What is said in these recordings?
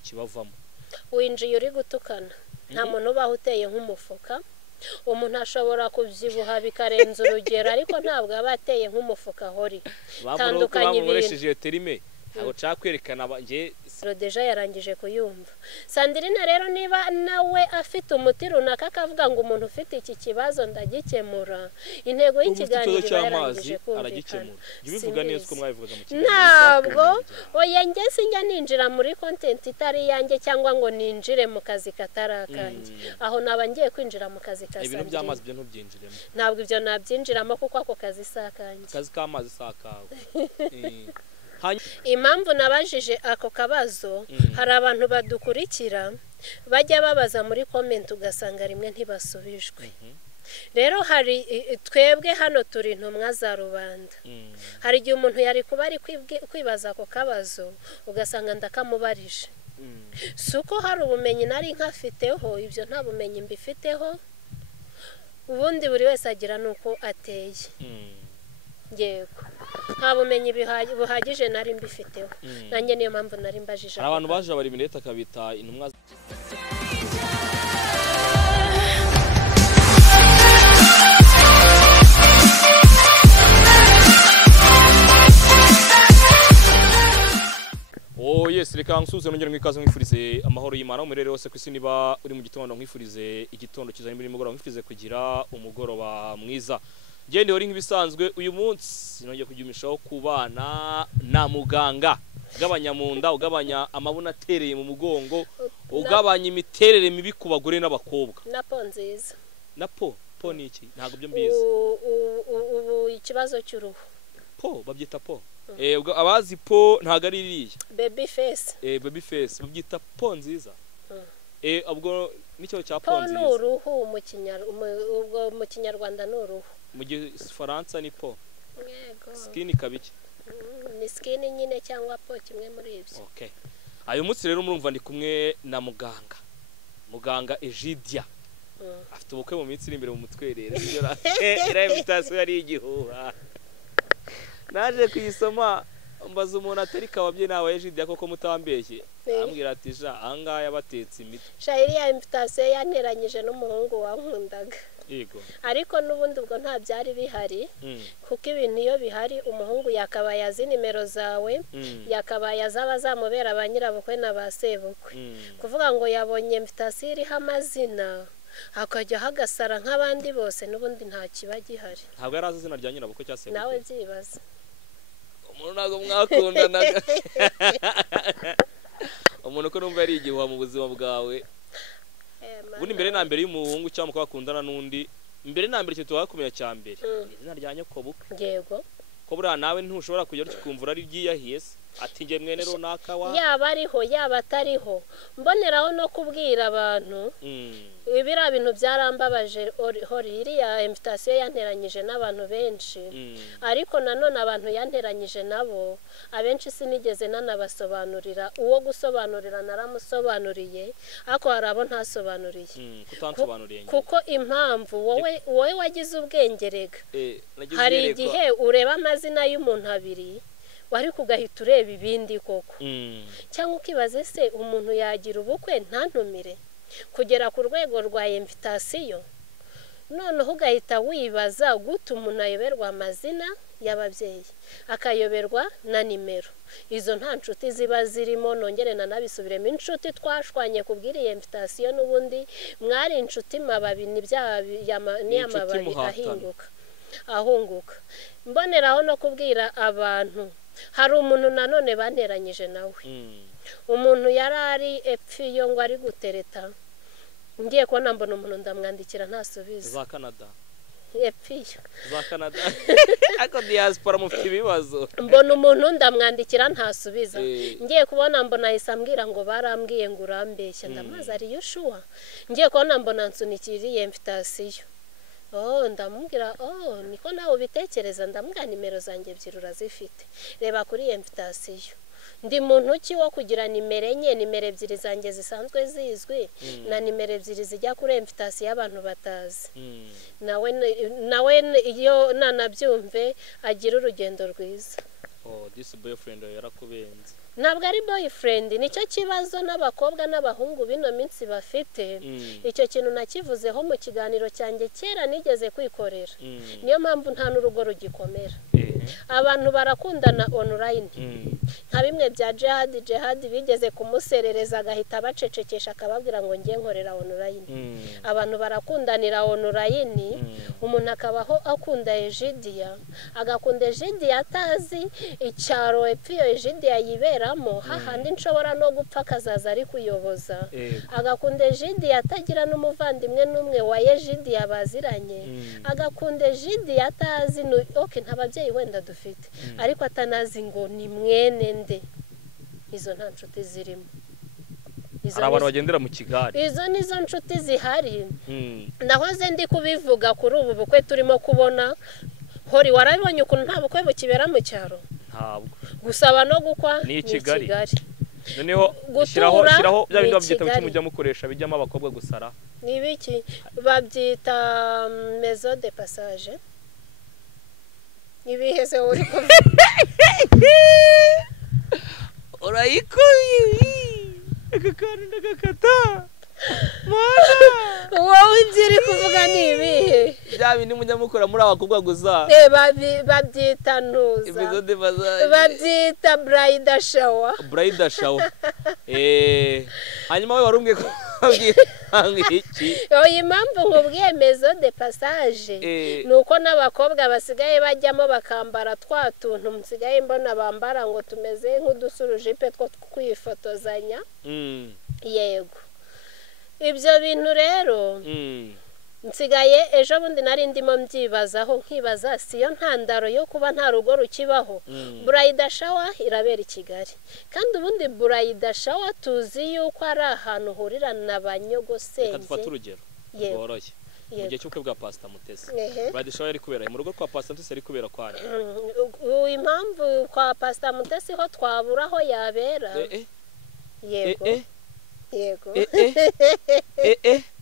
kibavamo winjiye uri gutukana nta muntu ubaho uteye nk'umufuka umuntu ashobora kubyibuha bikarenza urugero ariko ntabwo aba ateye nk'umufuka hori tandukanye ibintu iyo terime ntabwo nshaka kwerekana nge Rodeja yarangije kuyumva Sandrine rero niba nawe afite umuti runaka akavuga ngo umuntu ufite iki kibazo ndagikemura intego y'ikiganiro yarangije kumvikana bivuga neza ko mwabivuga mu kiganiro ntabwo oya nge sinjya ninjira muri content itari yanjye cyangwa ngo ninjire mu kazi katarakanje aho naba ngiye kwinjira mu kazi kasanje ibintu by'amazi byo ntubyinjiremo ntabwo ibyo nabyinjiramo kuko ako kazi sakanje kazi k'amazi sakawe impamvu nabajije ako kabazo hari abantu badukurikira bajya babaza muri comment ugasanga rimwe ntibasubijwe rero hari twebwe hano turi intumwa za rubanda hari igihe umuntu yari kuba ari kwibaza ako kabazo ugasanga ndakamubarije suko hari ubumenyi nari nkafiteho ibyo nta bumenyi mbifiteho ubundi buri wese agira nuko ateye yego nta bumenyi buhagije nari mbifiteho nanjye niyo mpamvu nari mbajije abantu baje bari minete akabita intumwa yes reka nsuze nongera mwikaze mwifurize amahoro y'Imana umurere wose kwisi niba uri mu gitondo mwifurize igitondo kizanye muri mugoroba mwifurize kugira umugoroba mwiza gende hori nk'ibisanzwe uyu munsi nongeye kujumishaho kubana na muganga ugabanya munda ugabanya amabuna atereye mu mugongo ugabanya imiterere mibi ku bagore n'abakobwa na po nziza na po ni iki ntago byo mbizi ubu ikibazo cy'uruhu po babyita po abazi po ntago ari iriya baby face babyita po nziza ubwo nicyo cya po nziza po n'uruhu mu kinyarwanda n'uruhu mu Gifaransa ni po yego skin kabiki ni skin nyine cyangwa po kimwe muri ibyo okay ayo munsi rero murumva ndi kumwe na muganga Egidia afite ubukwe mu minsi iri imbere mu mutwerere ira invitation yari igihuha naje kuyisoma mbaza umuntu atari kababye nawe Egidia koko mutambeshye ambwira ati ja anga yabatetse imiti sha iriya invitation yanteranyije n'umuhungu wankundaga yego ariko nubundi ubwo nta byari bihari kuko ibintu iyo bihari umuhungu yakabaye azi nimero zawe yakabaye azabazamubera abanyirabukwe na basebukwe kuvuga ngo yabonye invitation iriho amazina akajya hagasara nk'abandi bose nubundi nta kiba gihari ntabwo yari azi izina rya nyirabukwe cyangwa se nawe byibaza umuntu ntabwo mwakundanaga umuntu ko numva yari igihuha mu buzima bwawe ubundi mbere na mbere y'umuhungu cyangwa umukobwa akundana n'undi mbere na mbere cyo wakumenya cya mbere izina rya nyokobukwe yego ko buriya nawe ntushobora kujya ukumvura ari byiyahiye se ati nge mwene runaka wa yaba ariho yaba atariho mboneraho no kubwira abantu ibira bintu byarambabaje hori iriya invitation yanteranyije n'abantu benshi ariko nanone abantu yanteranyije nabo abenshi sinigeze nanabasobanurira uwo gusobanurira naramusobanuriye ako harabo ntasobanuriye kuko impamvu wowe wagize ubwengerega hari igihe ureba amazina y'umuntu abiri wari kugahita ureba ibindi koko cyangwa ukibaze se umuntu yagira ubukwe ntantumire kugera ku rwego rwa invitation noneho ugahita wibaza gute umuntu ayoberwa amazina y'ababyeyi akayoberwa na nimero izo nta nshuti ziba zirimo nongere nanabisubiremo inshuti twashwanye kubwiriye invitation n'ubundi mwari inshuti mababi n'iyamababi ahunguka mboneraho no kubwira abantu hari umuntu nanone banteranyije nawe umuntu yari ari epfiyo ngo ari gutereta ngiye kubona mbona umuntu ndamwandikira ntasubiza za Canada epfiyo za Canada ako diaspora mufite ibibazo mbona umuntu ndamwandikira ntasubiza ngiye kubona mbona ahise ambwira ngo barambwiye ngo urambeshya ndamaze ari yushuwa ngiye kubona mbona nsunikiriye invitation ndamubwira niko nawe ubitekereza ndamubwira nimero zanjye ebyiri urazifite reba kuri iyo invitation ndi muntu ki wo kugira nimero enye nimero ebyiri zanjye zisanzwe zizwi na nimero ebyiri zijya kuri invitation y'abantu batazi nawe iyo nanabyumve agira urugendo rwiza this boyfriend yarakubenze ntabwo ari boyfriend nicyo kibazo n'abakobwa n'abahungu bino minsi bafite. Icyo kintu nakivuzeho mu kiganiro cyanjye kera nigeze kwikorera. Niyo mpamvu nta n'urugo rugikomera. Abantu barakundana online nka bimwe bya Jihad bigeze kumuserereza agahita bacecekesha akababwira ngo ngiye nkorera online. Abantu barakundanira online, umuntu akabaho akunda Egidia, agakunda Egidia atazi icyaro epfiyo Egidia yiberamo, hahandi nshobora no gupfa akazaza ari kuyoboza. Agakunda Egidia atagira n'umuvandimwe n'umwe wa Egidia baziranye. Agakunda Egidia atazi okay nta babyeyi wenda dufite, ariko atanazi ngo ni mwene nde. Izo nta nshuti zirimo. Hari abantu bagendera mu kigari. Izo nizo nshuti zihari. Nahoze ndi kubivuga kuri ubu bukwe turimo kubona. Hori warabibonye ukuntu nta bukwe bukibera mu cyaro? Ntabwo. Gusaba no gukwa ni Kigali. Noneho shiraho bya bindi babyita mu kimujya mukoresha bijyamo abakobwa gusara. Ni biki babyita maison de passage. Ibiheze uri kuvuga. Urayikoye. Akakana ndagakata. Mana. Wowe ibyiri kuvuga ni ibihe? Bya bindi mujya mukora muri abakobwa gusa. Babyita ntuza. Maison de passage. Babyita bride shower. Bride shower. Hanyuma we warumbwe ko iki. Oyi mpamvu nkubwiye maison de passage nuko n'abakobwa basigaye bajyamo bakambara twa tuntu musigaye mbona bambara ngo tumeze nk'udusurujipe two kwifotozanya. Yego. Ibyo bintu rero nsigaye ejo bundi nari ndimo mbyibazaho nkibaza siyo ntandaro yo kuba nta rugo rukibaho. Bride shower irabera i Kigali, kandi ubundi bride shower tuzi yuko ari ahantu hurira n'abanyogosenge. Dufata urugero bworoshye mu gihe cy'ubukwe bwa Pastor Mutesi. Bride shower iri kubera mu rugo kwa Pastor Mutesi iri kubera kwani. Impamvu kwa Pastor Mutesi ho twabura aho yabera. Yego. Yego.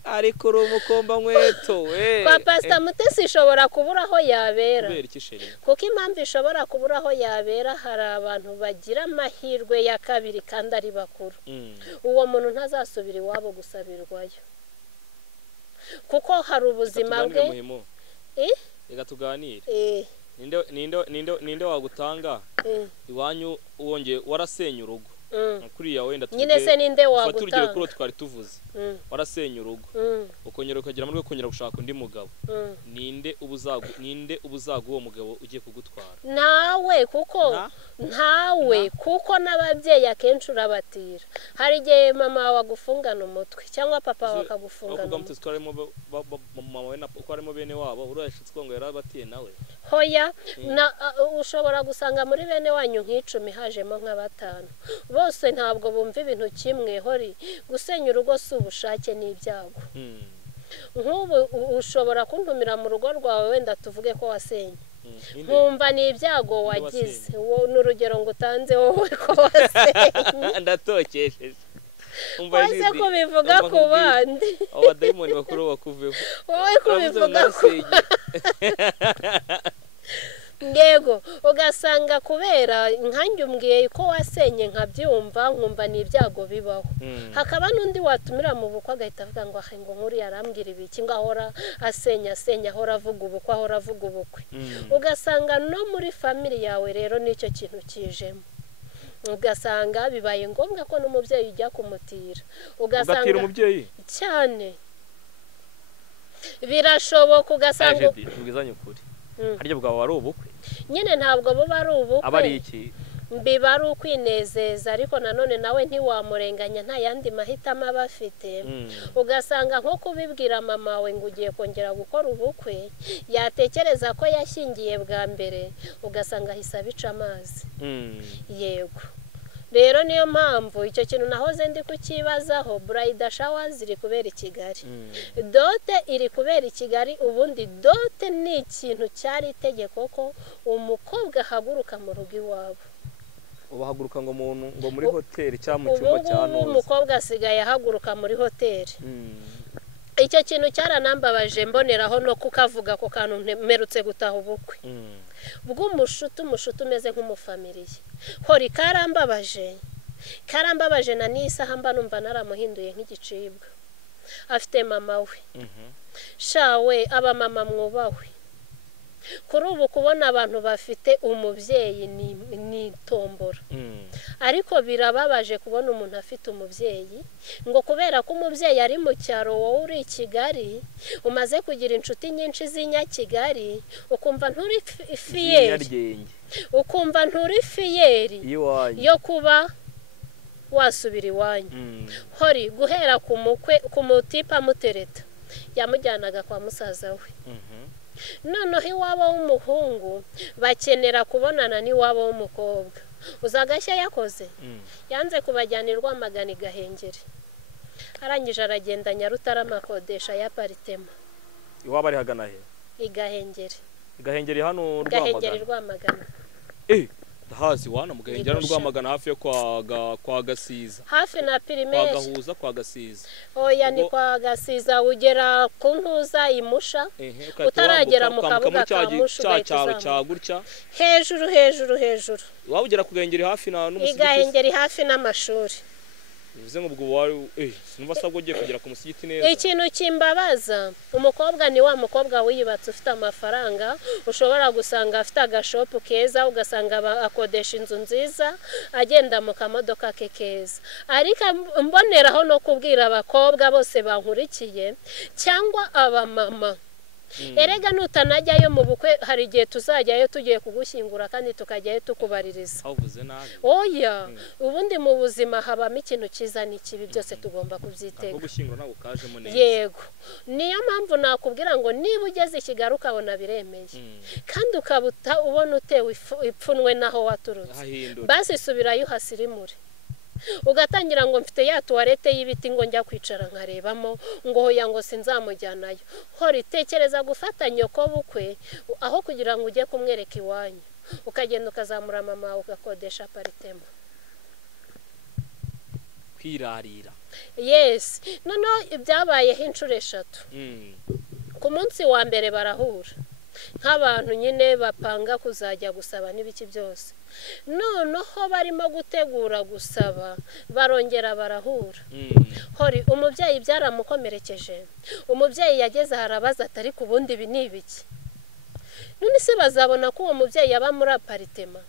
Ariko umukomba nkweto we. Kwa Pastor Mutesi ishobora kubura aho yabera. Kubera iki sheri? Kuko impamvu ishobora kubura aho yabera hari abantu bagira amahirwe ya kabiri kandi ari bakuru. Uwo muntu ntazasubira iwabo gusabirwayo. Kuko hari ubuzima bwe. Reka tuganire. Ninde wagutanga iwanyu wongeye warasenya urugo. Kuriya wenda nyine se ninde wagutanga urugero kuro twari tuvuze warasenya urugo ukongera ukagira amwe kongera gushaka undi mugabo ninde ubuzagu uwo mugabo ugiye kugutwara nawe kuko n'ababyeyi akenshi urabatira hari igihe mama wagufungana umutwe cyangwa papa wakagufungana umutwe mama we uko arimo bene wabo urashitswe ngo yarabatiye nawe hoya ushobora gusanga muri bene wanyu nk'icumi hajemo nka batanu bose ntabwo bumva ibintu kimwe hori gusenya urugo si ubushake n'ibyago nk'ubu ushobora kuntumira mu rugo rwawe wenda tuvuge ko wasenye nkumva ni ibyago wagize n'urugero ngo utanze wowe ko wasenye ndatokesheje wese kubivuga ku bandi abadayimoni bakuru bakuveho wowe kubivuga Ngego ugasanga kubera nkanjye umbwiye ko wasenye nkabyumva nkumva ni ibyago bibaho hakaba nundi watumira mu bukwa agahita avuga ngo ngo nkuru yarambwira ibiki ngo ahora asenya ahora avuga ubukwe ugasanga no muri family yawe rero nicyo kintu kijemo ugasanga bibaye ngombwa ko n'umubyeyi ujya kumutira ugasanga umubyeyi cyane birashoboka ugasanga ubwizanye ukuri harya bwawe ari ubukwe nyine ntabwo buba ari ubukwe abari iki biba ari ukwinezeza ariko nanone nawe ntiwamurenganya nta yandi mahitamo aba afite ugasanga nko kubibwira mama we ngo ugiye kongera gukora ubukwe yatekereza ko yashyingiye bwa mbere ugasanga ahise abica amazi yego rero niyo mpamvu icyo kintu nahoze ndi kukibazaho bride shower ziri kubera i Kigali dote iri kubera i Kigali ubundi dote ni ikintu cyari itegeko ko umukobwa ahaguruka mu rugo iwabo ubahaguruka ngo muri hoteli cyangwa mu cyumba cya none umukobwa asigaye ahaguruka muri hoteli icyo kintu cyaranambabaje mboneraho no kukavuga ko kantu mperutse gutaha ubukwe bw'umushuti umeze nk'umufamiliye hori karambabaje na n'isaha mba numva naramuhinduye nk'igicibwa afite mama we shawe aba mama mwubahwe kuri ubu kubona abantu bafite umubyeyi ni tombora ariko birababaje kubona umuntu afite umubyeyi ngo kubera ko umubyeyi ari mu cyaro wowe uri i Kigali umaze kugira inshuti nyinshi z'inyakigali ukumva nturi fiyeri yo kuba wasubira iwanyu hori guhera ku mutipa mutereta yamujyanaga kwa musaza we noneho iwabo w'umuhungu bakenera kubonana n'iwabo w'umukobwa uzagashya yakoze yanze kubajyanirwa Rwamagana Gahengeri arangije aragenda Nyarutarama akodesha y'aparitema iwabo ari hagana he Igahengeri hano Rwamagana hazi wana mugahengera Rwamagana hafi yo kwa Gasiza hafi na primaire kwa Gahuza kwa Gasiza oya ni kwa Gasiza ugera ku ntuza imusha utaragera mu kabuga ka musha cya gutya hejuru waba ugera ku Gahengeri hafi na n'umusigiti Igahengeri hafi n'amashuri bivuze ngo ubwo wari sinumva sabwo ugiye kugera ku musigiti neza ikintu kimbabaza umukobwa ni wa mukobwa wiyibatse ufite amafaranga ushobora gusanga afite agashopu keza ugasanga akodesha inzu nziza agenda mu kamodoka ke keza ariko mboneraho no kubwira abakobwa bose bankurikiye cyangwa abamama erega nutanajyayo mu bukwe hari igihe tuzajyayo tugiye kugushyingura kandi tukajyayo tukubaririza oya ubundi mu buzima habamo ikintu cyiza n'ikibi byose tugomba kubyitega yego niyo mpamvu nakubwira ngo niba ugeze i Kigali ukabona biremeye kandi ukabuta ubona utewe ipfunwe naho waturutse basi subirayo uhasirimure ugatangira ngo mfite ya tuwarete y'ibiti ngo njya kwicara nkarebamo ngo hoya ngo sinzamujyanayo hori tekereza gufata nyoko bukwe aho kugira ngo ujye kumwereka iwanyu ukagenda ukazamura mama ugakodesha aparitema kwirarira yes noneho ibyabayeho inshuro 3 ku munsi wa mbere barahura nk'abantu nyine bapanga kuzajya gusaba n'ibiki byose noneho barimo gutegura gusaba barongera barahura hori umubyeyi byaramukomerekeje umubyeyi yageze harabaza atari ku bundi ibi ni ibiki none se bazabona ko uwo mubyeyi aba muri aparitema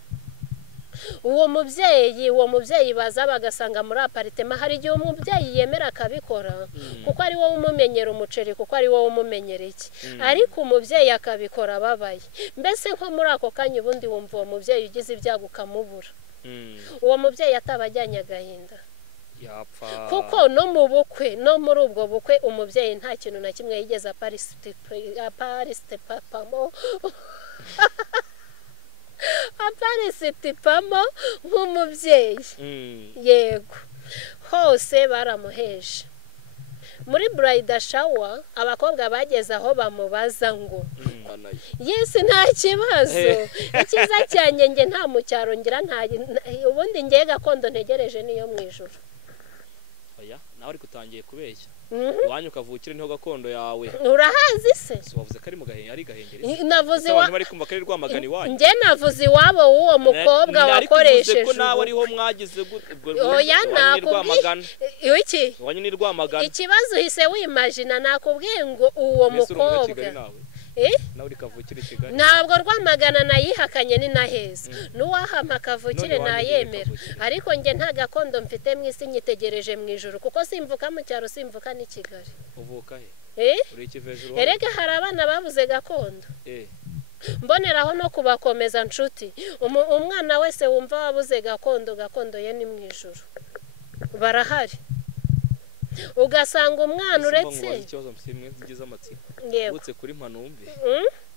uwo mubyeyi baza bagasanga muri aparitema hari igihe umubyeyi yemera akabikora kuko ari wowe umumenyera umuceri kuko ari wowe umumenyera iki ariko umubyeyi akabikora ababaye mbese nko muri ako kanya ubundi wumva uwo mubyeyi ugize ibyago ukamubura uwo mubyeyi atabajyanye agahinda kuko no mu bukwe no muri ubwo bukwe umubyeyi nta kintu na kimwe yigeze aparisitipamo aparisitipamo nk'umubyeyi yego hose baramuheje muri burayida shawa abakobwa bageze aho bamubaza ngo yesi nta kibazo ikiza cyanjye nge nta mu cyaro ngira ubundi ngiye gakondo ntegereje niyo mu ijuru nawe ariko utangiye kubeshya wanyu ukavukira niho gakondo yawe urahazi se wavuze ko ari mu Gahengeri navuze abantu bari kumva ko ari Rwamagana iwanyu nge navuze iwabo w'uwo mukobwa wakoresheje ko nawe ariho mwagize oya nakubwiye iki wanyu ni Rwamagana ikibazo hise wimagina nakubwiye ngo uwo mukobwa nawe uri kavukire Kigali ntabwo Rwamagana nayihakanye ni naheza nuwahama kavukire nayemera ariko nge nta gakondo mfite mwisi nyitegereje mu ijuru kuko simvuka mu cyaro simvuka ni Kigali uvuka he uri ikivejuru erega hari abana babuze gakondo mboneraho no kubakomeza nshuti umwana wese wumva wabuze gakondo ye ni mu ijuru barahari ugasanga umwana uretse ikibazo mfite ngize amatsiko avutse kuri Mpanumbe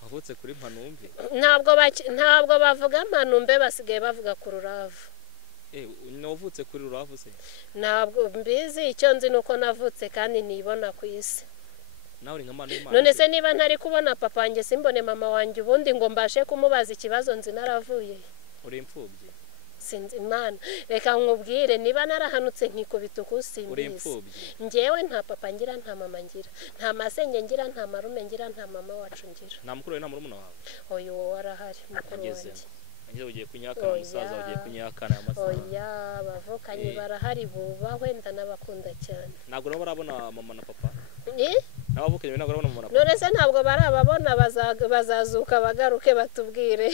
avutse kuri Mpanumbe ntabwo bavuga Mpanumbe basigaye bavuga ku Ruravu navutse kuri Ruravu se ntabwo mbizi icyo nzi nuko navutse kandi nibona ku isi nawe uri nka mwana w'Imana none se niba ntari kubona papa wanjye simbone mama wanjye ubundi ngo mbashe kumubaza ikibazo nzi naravuye uri imfubyi sinzi imana reka nkubwire niba narahanutse nkikubita uri ukusimbizi imfubyi njyewe nta papa ngira nta mama ngira nta masenge ngira nta marume ngira nta mama wacu ngira nta mukuru wawe nta murumuna wawe oya uwo warahari mukuru wanjye ngeze ugiye kunyakana umusaza ugiye kunyakana amasaha oya bavukanye barahari bubahwe ndanabakunda cyane ntabwo nabo barabona mama na papa eh n'abavukanye ntabwo barabona mama na papa none se ntabwo barababona bazazuka bagaruke batubwire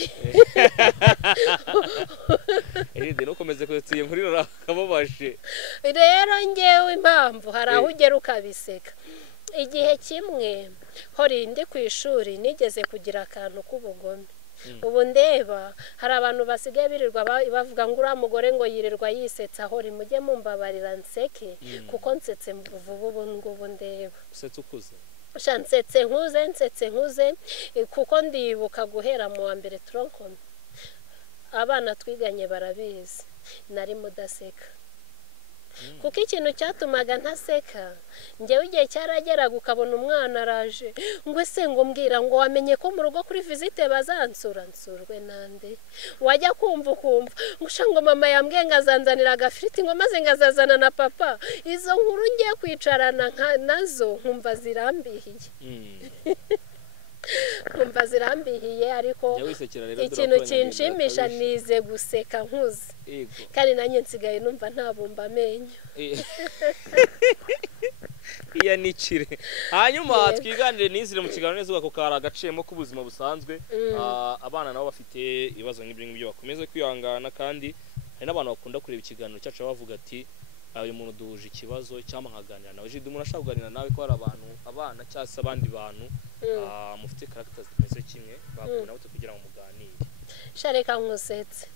irinde no komeze kutsiye nkuri rakababaje rero ngewe impamvu hari aho ugera ukabiseka igihe kimwe hori ndi ku ishuri nigeze kugira akantu k'ubugome ubu ndeba hari abantu basigaye birirwa bavuga ngo uriya mugore ngo yirirwa yisetsa hori mujye mumbabarira nseke kuko nsetse vuba ubu ngubu ndeba usetse ukuze nsetse nkuze kuko ndibuka guhera mu wa mbere turonkome abana twiganye barabizi nari mudaseka kuko ikintu cyatumaga ntaseka njyewe igihe cyarageraga ukabona umwana araje ngo ese ngo mbwira ngo wamenye ko mu rugo kuri visite bazansura nsurwe nande wajya kumva ngo ngo mama yambwiye ngo azanzanira agafiriti ngo maze ngazazana na papa izo nkuru ngiye kwicarana nazo nkumva zirambihiye kumva zirambihiye ariko ikintu kinshimisha nize guseka nkuze kandi nanjye nsigaye numva ntabumba amenyo iya nikire hanyuma twiganire n'izire mu kiganiro neza ko kari agacemo k'ubuzima busanzwe abana nabo bafite ibibazo nk'ibyo bakomeze kwihangana kandi hari n'abantu bakunda kureba ikiganiro cyacu bavuga ati uyu muntu duhuje ikibazo cyangwa nkaganira nawe jide umuntu ashaka kuganira nawe ko hari abana cyangwa se abandi bantu mufite characters zimeze kimwe bakunda bute kugira ngo muganire shareka nkusetse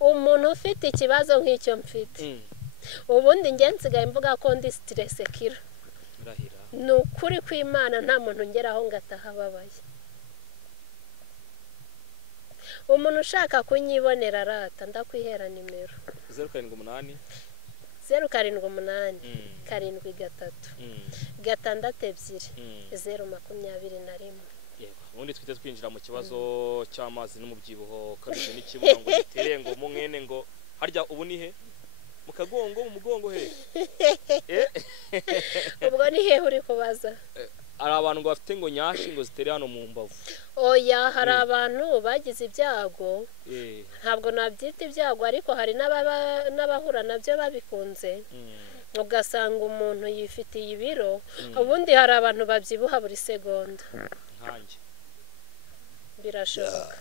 umuntu ufite ikibazo nk'icyo mfite ubundi njye nsigaye mvuga ko ndi stress kira ni ukuri kw'Imana nta muntu ngeraho ngo atahababaye umuntu ushaka kunyibonera arata ndakwihera nimero 078 078 karindwi gatatu gatandatu ebyiri 021 ubundi twite twinjira mu kibazo cy'amazi n'umubyibuho kabije n'ikibuga ngo gitere ngo mwene ngo harya ubu ni he mu kagongo mu mugongo he ubwo ni he uri kubaza hari abantu ngo bafite ngo nyashi ngo zitere hano mu mbavu oya hari abantu bagize ibyago ntabwo nabyita ibyago ariko hari n'abahura nabyo babikunze ugasanga umuntu yifitiye ibiro ubundi hari abantu babyibuha buri segonda nkanjye birashoboka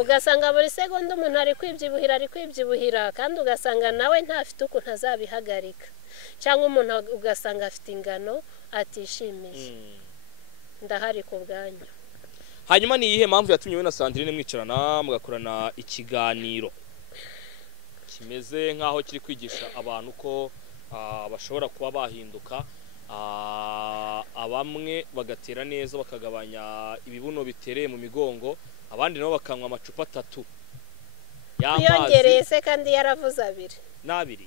ugasanga buri segonda umuntu ari kwibyibuhira kandi ugasanga nawe ntafite ukuntu azabihagarika cyangwa umuntu ugasanga afite ingano atishimiye ndahari ku bwanyu hanyuma ni iyihe mpamvu yatumye we na Sandrine mwicarana mugakorana ikiganiro kimeze nk'aho kiri kwigisha abantu ko bashobora kuba bahinduka abamwe bagatera neza bakagabanya ibibuno bitereye mu migongo abandi nabo bakanywa amacupa 3 y'amazi yongereye se kandi yaravuze 2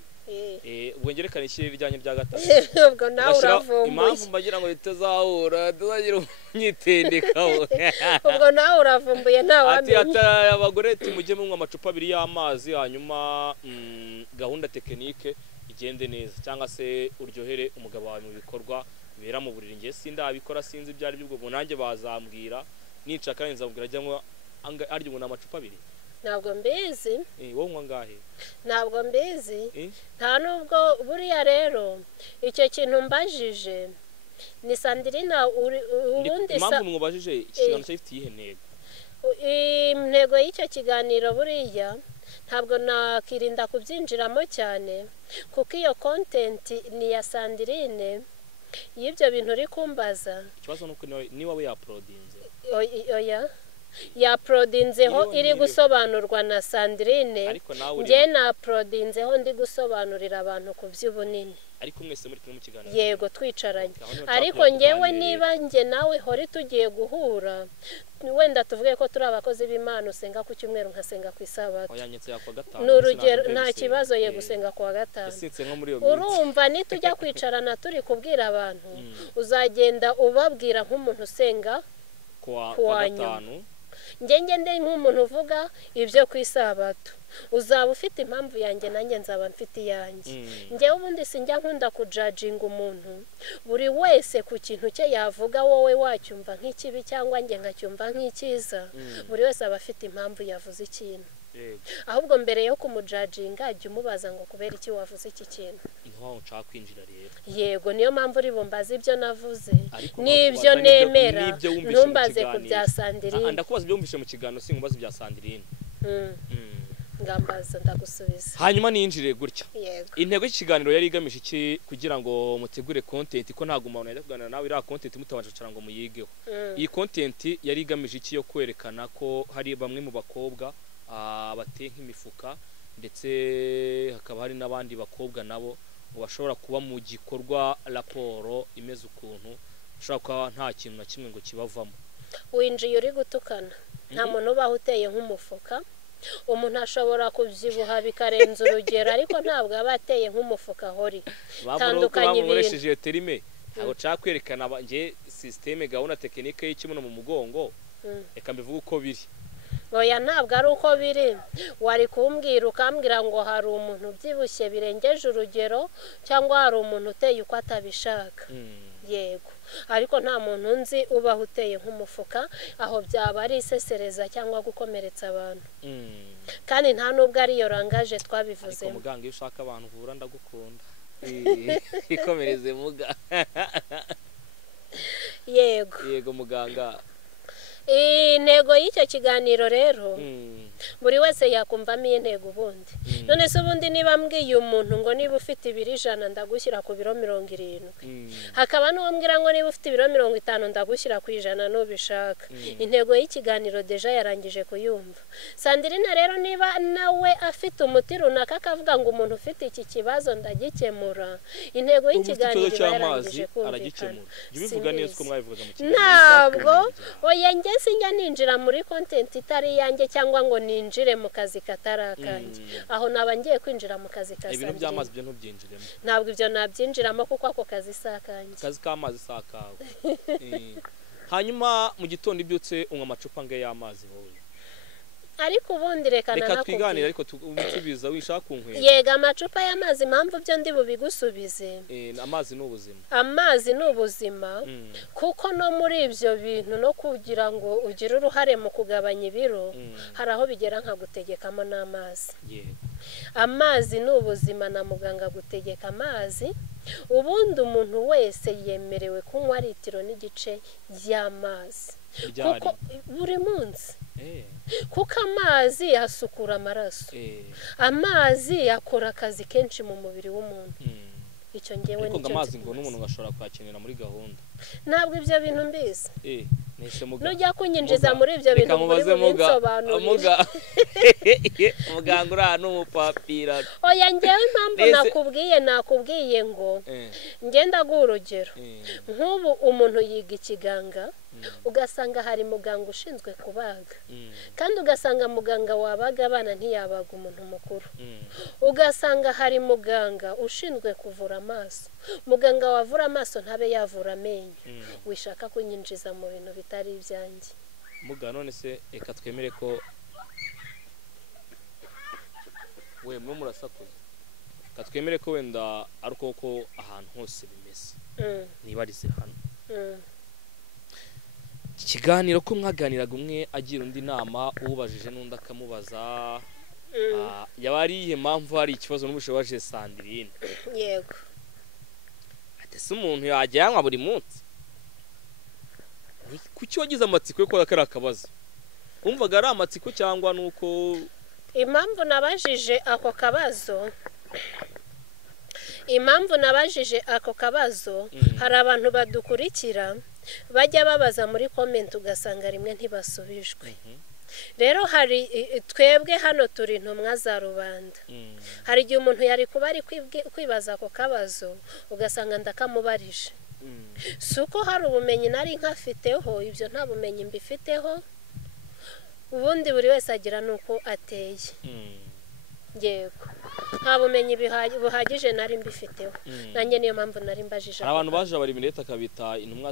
ubwengerekana ikirere rijyanye rya gatatu ubwo nawe uravumbuye impamvu mbagira ngo litazahura tuzagira umwitendekaho ubwo nawe uravumbuye ntawamenye ati abagore timujye munywa amacupa 2 y'amazi hanyuma gahunda tekinike igende neza cyangwa se uryohere umugabo wawe mu bikorwa bera mu buriri ngiye sindabikora sinzi byari by'ubwo nanjye bazambwira nica kandi nzabwira ajyamo arya ngo amacupa 2 ntabwo mbizi wowe unywa ngahe ntabwo mbizi nta nubwo buriya rero icyo kintu mbajije ni Sandrine ubundi impamvu mwubajije ikiganiro cyifite iyihe ntego intego y'icyo kiganiro buriya ntabwo nakirinda kubyinjiramo cyane kuko iyo content ni ya Sandrine y'ibyo bintu uri kumbaza ikibazo nuko ni wowe yaprodinze oya yaprodinzeho iri gusobanurwa na Sandrine nge na prodinzeho ndi gusobanurira abantu ku by'ubunini ariko mwese muri kimwe mu kiganiro yego twicaranye ariko ngewe niba nge nawe hori tugiye guhura wenda tuvuge ko turi abakozi b'Imana usenga ku cyumweru nkasenga ku isabato n'urugero nta kibazo ye gusenga ku wa gatanu urumva nitujya kwicarana turi kubwira abantu uzagenda ubabwira nk'umuntu usenga ku wa gatanu ngende nk'umuntu uvuga ibyo ku isabato uzaba ufite impamvu yanjye nanjye nzaba mfite iyanjye njyewe ubundi sinjya nkunda kujajinga umuntu buri wese ku kintu cye yavuga wowe wacyumva nk'ikibi cyangwa njye nkacyumva nk'icyiza buri wese aba afite impamvu yavuze ikintu ahubwo mbere yo kumujajinga jya umubaza ngo kubera iki wavuze iki kintu niho nshaka kwinjira rero yego niyo mpamvu uri bumbaze ibyo navuze n'ibyo nemera ntumbaze ku bya Sandirine ndakubaza ibyo wumvise mu kiganiro sinkubaza ibya Sandirine ngambaza ndagusubiza hanyuma ninjire gutya yego intego y'ikiganiro yari igamije iki kugira ngo mutegure content ko ntago umuntu yajya kuganira nawe ira content mutabanje cyangwa ngo muyigeho iyi content yari igamije iki yo kwerekana ko hari bamwe mu bakobwa bateye nk'imifuka ndetse hakaba hari n'abandi bakobwa nabo bashobora kuba mu gikorwa raporo imeze ukuntu ushobora kuba nta kintu na kimwe ngo kibavamo winjiye uri gutukana nta muntu ubaho uteye nk'umufuka umuntu ashobora kubyibuha bikarenza urugero ariko ntabwo aba ateye nk'umufuka hori tandukanye ibintu iyo terime ntabwo nshaka kwerekana nge systeme gahunda tekinike y'ikibuno mu mugongo reka mbivuge uko biri oya ntabwo ari uko biri wari kumbwira ukambwira ngo hari umuntu ubyibushye birengeje urugero cyangwa hari umuntu uteye uko atabishaka yego ariko nta muntu nzi ubaho uteye nk'umufuka aho byaba ari isesereza cyangwa gukomeretsa abantu kandi nta nubwo ariyo rangaje twabivuze ariko muganga iyo ushaka abantu uvura ndagukunda ikomereze muga yego muganga intego y'icyo kiganiro rero buri wese yakumvamo intego ubundi none se ubundi niba mbwiye umuntu ngo niba ufite ibiro 100 ndagushyira ku biro 70 hakaba n'uwo mbwira ngo niba ufite ibiro 50 ndagushyira ku 100 n'ubishaka intego y'ikiganiro deja yarangije kuyumva Sandirine rero niba nawe afite umuti runaka akavuga ngo umuntu ufite iki kibazo ndagikemura intego y'ikiganiro yarangije kumvikana bivuga neza ko mwabivuga mu kiganiro ntabwo oya njye sinjya ninjira muri content itari yanjye cyangwa ngo ninjire mu kazi katarakanje aho naba ngiye kwinjira mu kazi ka ibintu by'amazi byo ntubyinjiremo ntabwo ibyo nabyinjiramo kuko ako kazi sakanje kazi k'amazi sakawe hanyuma mu gitondo ibyutse unywa amacupa nge y'amazi wowe ariko ubundi reka twiganira ariko tubisubiza wishaka kunkwera yega amacupa y'amazi impamvu byo ndi bubigusubize amazi ni ubuzima amazi ni ubuzima kuko no muri ibyo bintu no kugira ngo ugire uruhare mu kugabanya ibiro hari aho bigera nka gutegekamo n'amazi amazi ni ubuzima na muganga gutegeka amazi ubundi umuntu wese yemerewe kunywa litiro n'igice y'amazi kuko buri munsi kuko amazi asukura amaraso amazi yakora akazi kenshi mu mubiri w'umuntu icyo ngewe nicyo amazi ngo n'umuntu ngashobora kwakenera muri gahunda ntabwo ibyo bintu mbizi nujya kunyinjiza muri ibyo bintu muri binsobanurira muganga uri ahantu umupapira oya ngewe impamvu nakubwiye ngo ngenda guha urugero nk'ubu umuntu yiga ikiganga ugasanga hari muganga ushinzwe kubaga kandi ugasanga muganga wabaga abana ntiyabaga umuntu mukuru ugasanga hari muganga ushinzwe kuvura amaso muganga wavura amaso ntabe yavura amenyo wishaka kunyinjiza mu bintu bitari ibyanjye muganga none se reka twemere ko we mwe murasakuza reka twemere ko wenda ari uko ahantu hose bimeze nibarize hano ikiganiro ko mwaganiraga umwe agira undi nama ubajije n'undi akamubaza yaba ari iyihe mpamvu hari ikibazo n'ubushoboje Sandirine yego ese umuntu yajya yanywa buri munsi kuki wagize amatsiko yo gukora kariya kabazo wumvaga ari amatsiko cyangwa nuko impamvu nabajije ako kabazo hari abantu badukurikira bajya babaza muri comment ugasanga rimwe ntibasubijwe rero hari twebwe hano turi intumwa za rubanda hari igihe umuntu yari kuba ari kwibaza ako kabazo ugasanga ndakamubarije si uko hari ubumenyi nari nkafiteho ibyo nta bumenyi mbifiteho ubundi buri wese agira nuko ateye yego nta bumenyi buhagije nari mbifiteho nanjye niyo mpamvu nari mbajije abantu baje bari minete akabita intumwa